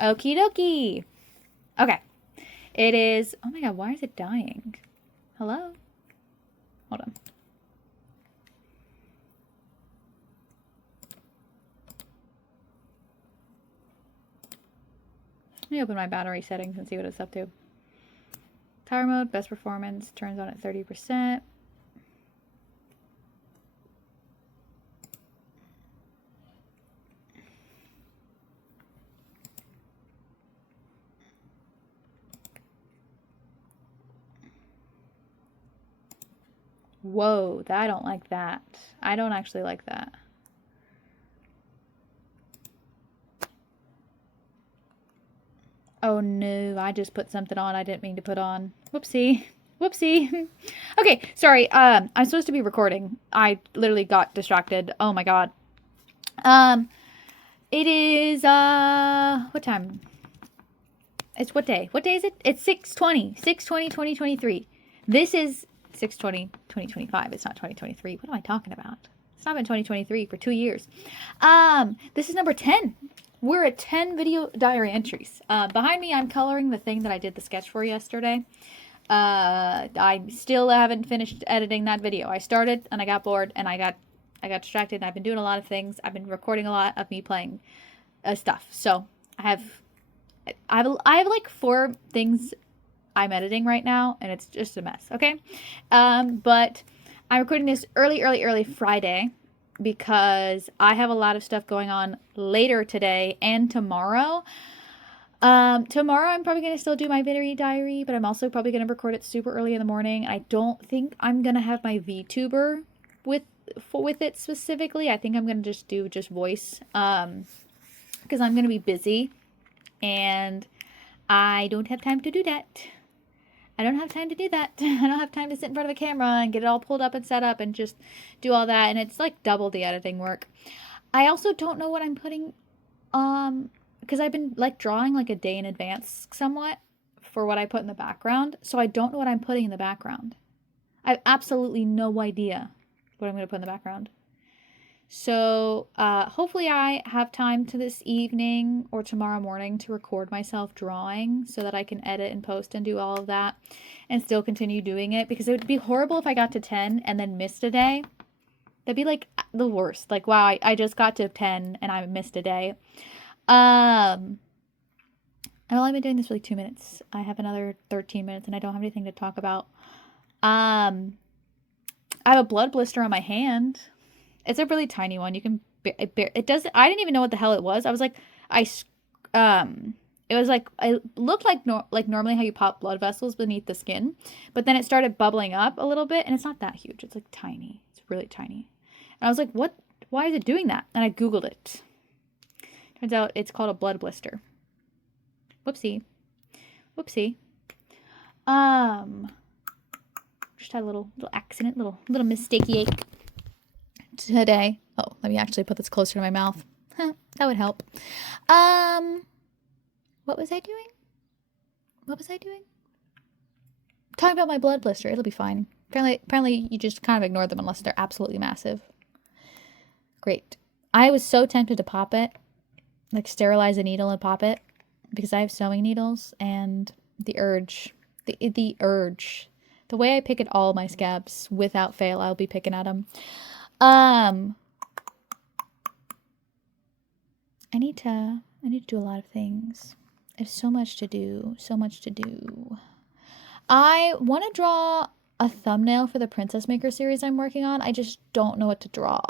Okie dokie. Okay. It is... Oh my god, why is it dying? Hello? Hold on. Let me open my battery settings and see what it's up to. Power mode, best performance, turns on at 30%. Whoa, I don't like that. I don't actually like that. Oh no, I just put something on I didn't mean to put on. Whoopsie. Whoopsie. Okay, sorry. I'm supposed to be recording. I literally got distracted. Oh my god. It is what time? It's what day? What day is it? It's 6/20. 6/20/2023. This is 6/20/2025. It's not 2023. What am I talking about? It's not been 2023 for 2 years. This is number 10. We're at 10 video diary entries. Behind me, I'm coloring the thing that I did the sketch for yesterday. I still haven't finished editing that video. I started and I got bored and I got distracted and I've been doing a lot of things. I've been recording a lot of me playing stuff. So I have like 4 things I'm editing right now and it's just a mess. Okay. But I'm recording this early Friday because I have a lot of stuff going on later today and tomorrow. Tomorrow I'm probably going to still do my video diary, but I'm also probably going to record it super early in the morning. I don't think I'm going to have my VTuber with it specifically. I think I'm going to just do voice, because I'm going to be busy and I don't have time to do that. I don't have time to do that. I don't have time to sit in front of a camera and get it all pulled up and set up and just do all that. And it's like double the editing work. I also don't know what I'm putting, because I've been like drawing like a day in advance somewhat for what I put in the background. So I don't know what I'm putting in the background. I have absolutely no idea what I'm going to put in the background. So hopefully I have time to this evening or tomorrow morning to record myself drawing so that I can edit and post and do all of that and still continue doing it, because it would be horrible if I got to 10 and then missed a day. That'd be like the worst. Like, wow, I just got to 10 and I missed a day. I've only been doing this for like 2 minutes. I have another 13 minutes and I don't have anything to talk about. I have a blood blister on my hand. It's a really tiny one. You can it doesn't. I didn't even know what the hell it was. I was like, it was like, it looked like normally how you pop blood vessels beneath the skin, but then it started bubbling up a little bit, and it's not that huge. It's like tiny. It's really tiny. And I was like, what? Why is it doing that? And I Googled it. Turns out it's called a blood blister. Whoopsie. Whoopsie. Just had a little accident, little mistakey ache today. Oh, let me actually put this closer to my mouth. That would help. What was I doing? Talking about my blood blister. It'll be fine. Apparently you just kind of ignore them unless they're absolutely massive. Great. I was so tempted to pop it, like sterilize a needle and pop it, because I have sewing needles, and the urge, the way I pick at all my scabs without fail, I'll be picking at them. I need to do a lot of things. There's so much to do. I want to draw a thumbnail for the Princess Maker series I'm working on. I just don't know what to draw.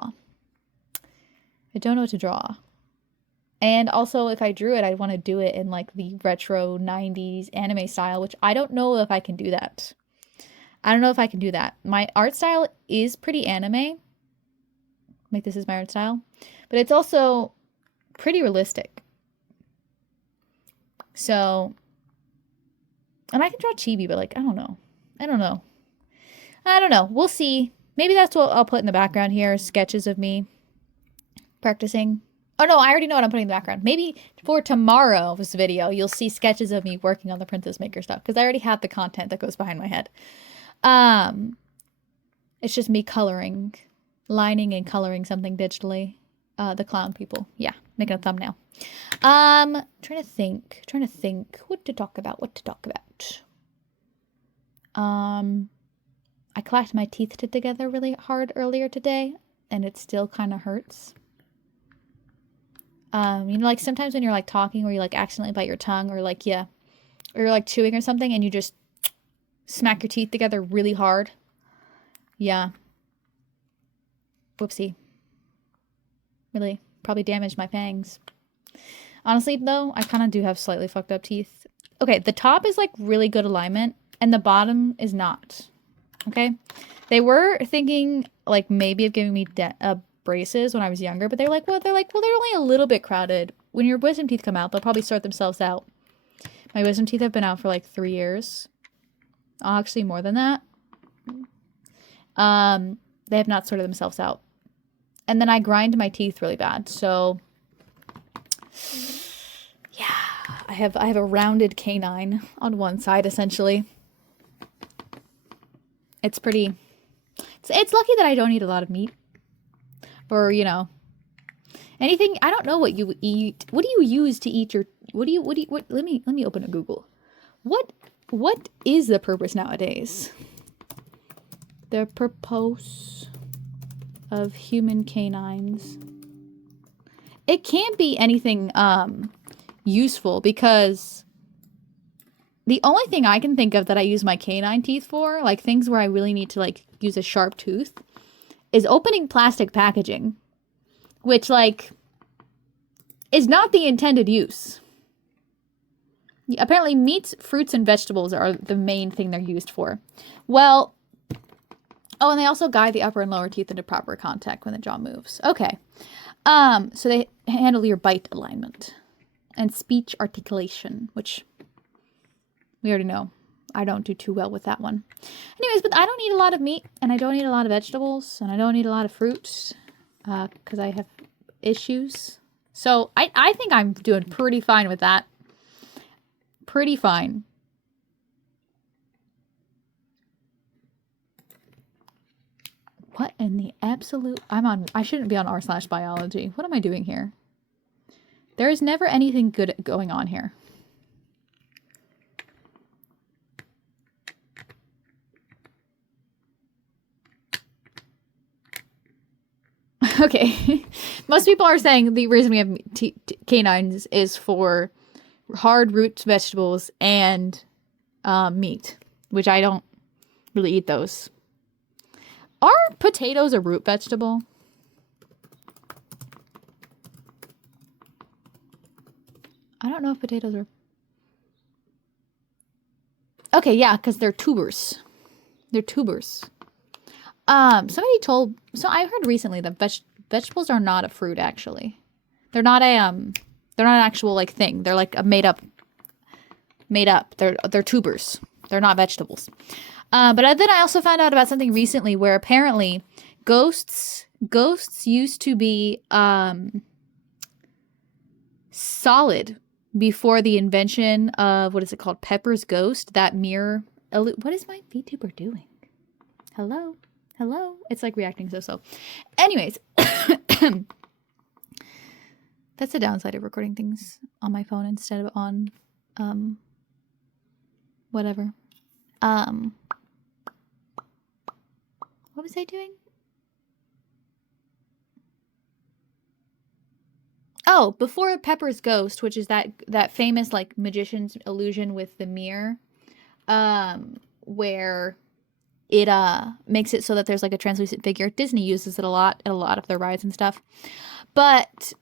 And also, if I drew it, I'd want to do it in like the retro 90s anime style, which I don't know if I can do that. My art style is pretty anime. Like, this is my art style. But it's also pretty realistic. So, and I can draw chibi, but like, I don't know. We'll see. Maybe that's what I'll put in the background here, sketches of me practicing. Oh no, I already know what I'm putting in the background. Maybe for tomorrow's video, you'll see sketches of me working on the Princess Maker stuff, because I already have the content that goes behind my head. It's just me lining and coloring something digitally. The clown people. Yeah, making a thumbnail. Trying to think what to talk about. I clacked my teeth together really hard earlier today, and it still kind of hurts. You know, like sometimes when you're like talking or you like accidentally bite your tongue or like, yeah, or you're like chewing or something and you just smack your teeth together really hard. Yeah. Whoopsie. Really probably damaged my fangs. Honestly, though, I kind of do have slightly fucked up teeth. Okay, the top is like really good alignment and the bottom is not. Okay? They were thinking like maybe of giving me braces when I was younger, but they're like, well, they're only a little bit crowded. When your wisdom teeth come out, they'll probably sort themselves out. My wisdom teeth have been out for like 3 years. Actually, more than that. They have not sorted themselves out. And then I grind my teeth really bad, so yeah, I have a rounded canine on one side essentially. It's pretty. It's lucky that I don't eat a lot of meat, or you know, anything. I don't know what you eat. What do you use to eat your? What? Let me open a Google. What is the purpose nowadays? The purpose of human canines. It can't be anything useful because the only thing I can think of that I use my canine teeth for, like things where I really need to like use a sharp tooth, is opening plastic packaging, which like is not the intended use. Apparently meats, fruits, and vegetables are the main thing they're used for. Well, oh, and they also guide the upper and lower teeth into proper contact when the jaw moves. Okay. So they handle your bite alignment and speech articulation, which we already know. I don't do too well with that one. Anyways, but I don't eat a lot of meat, and I don't eat a lot of vegetables, and I don't eat a lot of fruits, because I have issues. So I think I'm doing pretty fine with that. Pretty fine. What in the absolute... I shouldn't be on r/biology. What am I doing here? There is never anything good going on here. Okay. Most people are saying the reason we have canines is for hard roots, vegetables, and meat, which I don't really eat those. Are potatoes a root vegetable? I don't know if potatoes are... Okay, yeah, because they're tubers. They're tubers. Somebody told... So I heard recently that vegetables are not a fruit, actually. They're not an actual, like, thing. They're, like, a made up. They're tubers. They're not vegetables. But then I also found out about something recently where apparently ghosts used to be solid before the invention of, what is it called? Pepper's ghost, that mirror. What is my VTuber doing? Hello? Hello? It's like reacting so. Anyways, that's the downside of recording things on my phone instead of on whatever. What was I doing? Oh, before Pepper's ghost, which is that famous like magician's illusion with the mirror, where it makes it so that there's like a translucent figure. Disney uses it a lot at a lot of their rides and stuff. But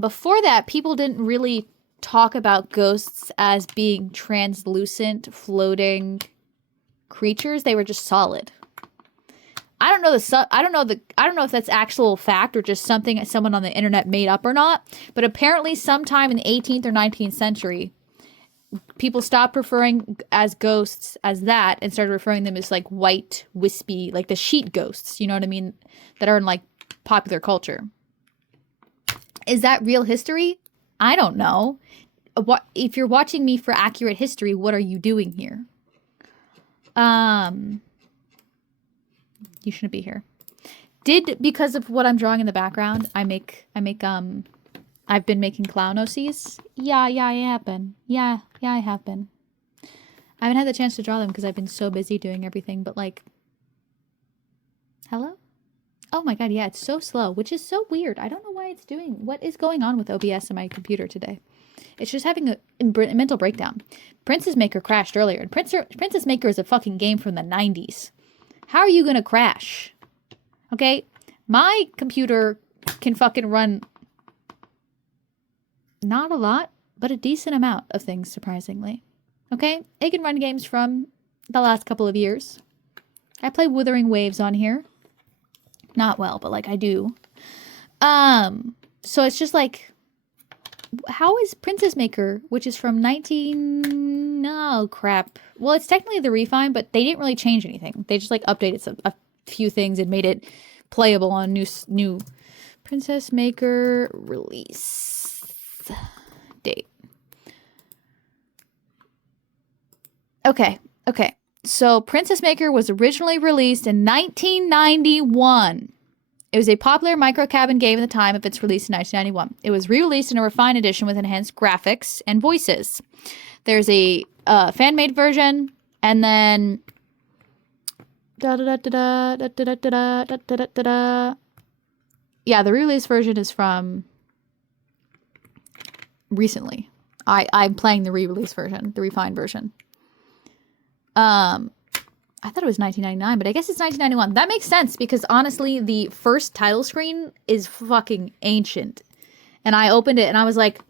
before that, people didn't really talk about ghosts as being translucent, floating creatures. They were just solid. I don't know if that's actual fact or just something someone on the internet made up or not. But apparently, sometime in the 18th or 19th century, people stopped referring as ghosts as that and started referring them as like white, wispy, like the sheet ghosts. You know what I mean? That are in like popular culture. Is that real history? I don't know. What if you're watching me for accurate history? What are you doing here? You shouldn't be here. Because of what I'm drawing in the background, I make I've been making clown OCs. Yeah, I have been. Yeah, I have been. I haven't had the chance to draw them because I've been so busy doing everything, but like... Hello? Oh my god, yeah, it's so slow, which is so weird. I don't know why it's doing... What is going on with OBS in my computer today? It's just having a mental breakdown. Princess Maker crashed earlier, and Princess Maker is a fucking game from the 90s. How are you gonna crash? Okay? My computer can fucking run... Not a lot, but a decent amount of things, surprisingly. Okay? It can run games from the last couple of years. I play Wuthering Waves on here. Not well, but like I do. So it's just like, how is Princess Maker, which is from 19... Oh, crap. Well, it's technically the refine, but they didn't really change anything. They just like updated a few things and made it playable on new Princess Maker release date. Okay. So Princess Maker was originally released in 1991. It was a popular micro cabin game at the time of its release in 1991. It was re-released in a refined edition with enhanced graphics and voices. There's a fan-made version, and then yeah, the re-release version is from recently. I'm playing the re-release version, the refined version. I thought it was 1999, but I guess it's 1991. That makes sense because honestly, the first title screen is fucking ancient. And I opened it and I was like,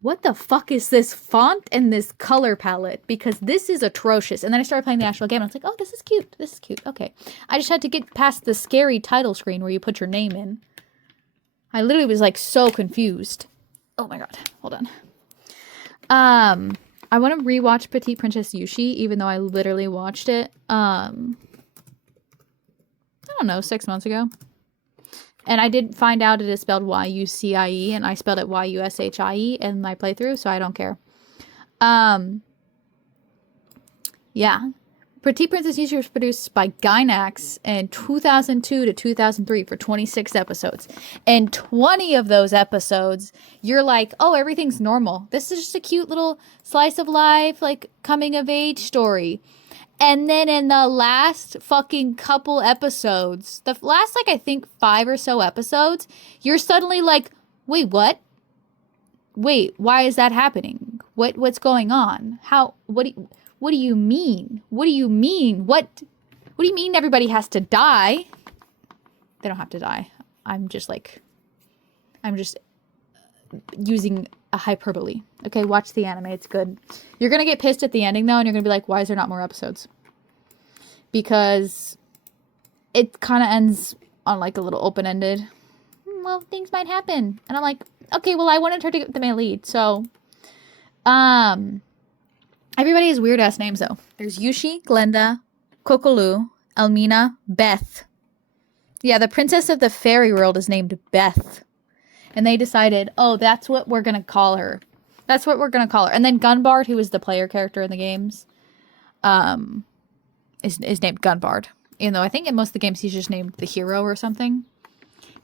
what the fuck is this font and this color palette? Because this is atrocious. And then I started playing the actual game and I was like, oh, this is cute. This is cute. Okay. I just had to get past the scary title screen where you put your name in. I literally was like so confused. Oh my god. Hold on. I want to rewatch Petite Princess Yushi, even though I literally watched it, I don't know, 6 months ago. And I did find out it is spelled Y-U-C-I-E, and I spelled it Y-U-S-H-I-E in my playthrough, so I don't care. Yeah. Petite Princess Yushi was produced by Gainax in 2002 to 2003 for 26 episodes. And 20 of those episodes, you're like, oh, everything's normal. This is just a cute little slice of life, like, coming-of-age story. And then in the last fucking couple episodes, the last, like, I think 5 or so episodes, you're suddenly like, wait, what? Wait, why is that happening? What's going on? What do you mean? What do you mean? What do you mean everybody has to die? They don't have to die. I'm just using a hyperbole. Okay, watch the anime. It's good. You're going to get pissed at the ending, though, and you're going to be like, why is there not more episodes? Because it kind of ends on, like, a little open-ended. Well, things might happen. And I'm like, okay, well, I wanted her to get the main lead, so... Everybody has weird-ass names, though. There's Yushi, Glenda, Kokolu, Elmina, Beth. Yeah, the princess of the fairy world is named Beth. And they decided, oh, that's what we're going to call her. That's what we're going to call her. And then Gunbard, who is the player character in the games, is named Gunbard. Even though I think in most of the games he's just named the hero or something.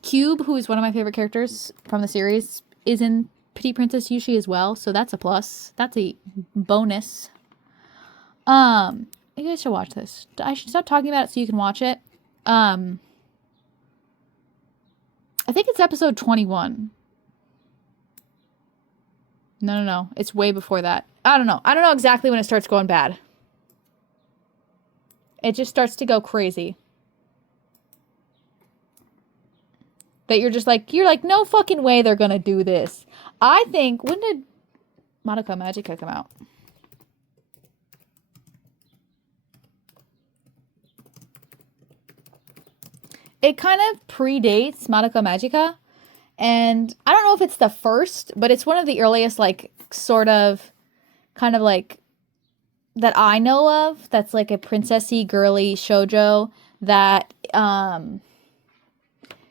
Cube, who is one of my favorite characters from the series, is in Petite Princess Yushi as well, so that's a plus. That's a bonus. You guys should watch this. I should stop talking about it so you can watch it. I think it's episode 21. No. It's way before that. I don't know. I don't know exactly when it starts going bad. It just starts to go crazy. That you're like, no fucking way they're gonna do this. I think, when did Madoka Magica come out? It kind of predates Madoka Magica. And I don't know if it's the first, but it's one of the earliest, like, sort of, kind of like, that I know of. That's like a princessy, girly shoujo that,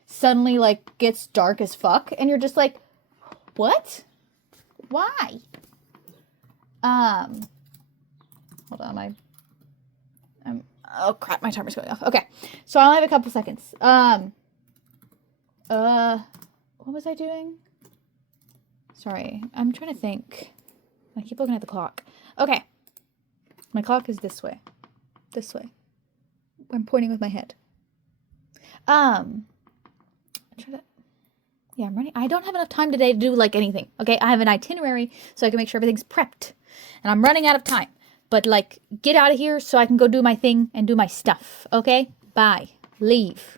suddenly, like, gets dark as fuck. And you're just like, what? Why? Hold on, oh crap, my timer's going off. Okay, so I only have a couple seconds. What was I doing? Sorry, I'm trying to think. I keep looking at the clock. Okay. My clock is this way. This way. I'm pointing with my head. I'm trying to... Yeah, I'm running. I don't have enough time today to do like anything. Okay, I have an itinerary so I can make sure everything's prepped. And I'm running out of time. But like, get out of here so I can go do my thing and do my stuff. Okay? Bye. Leave.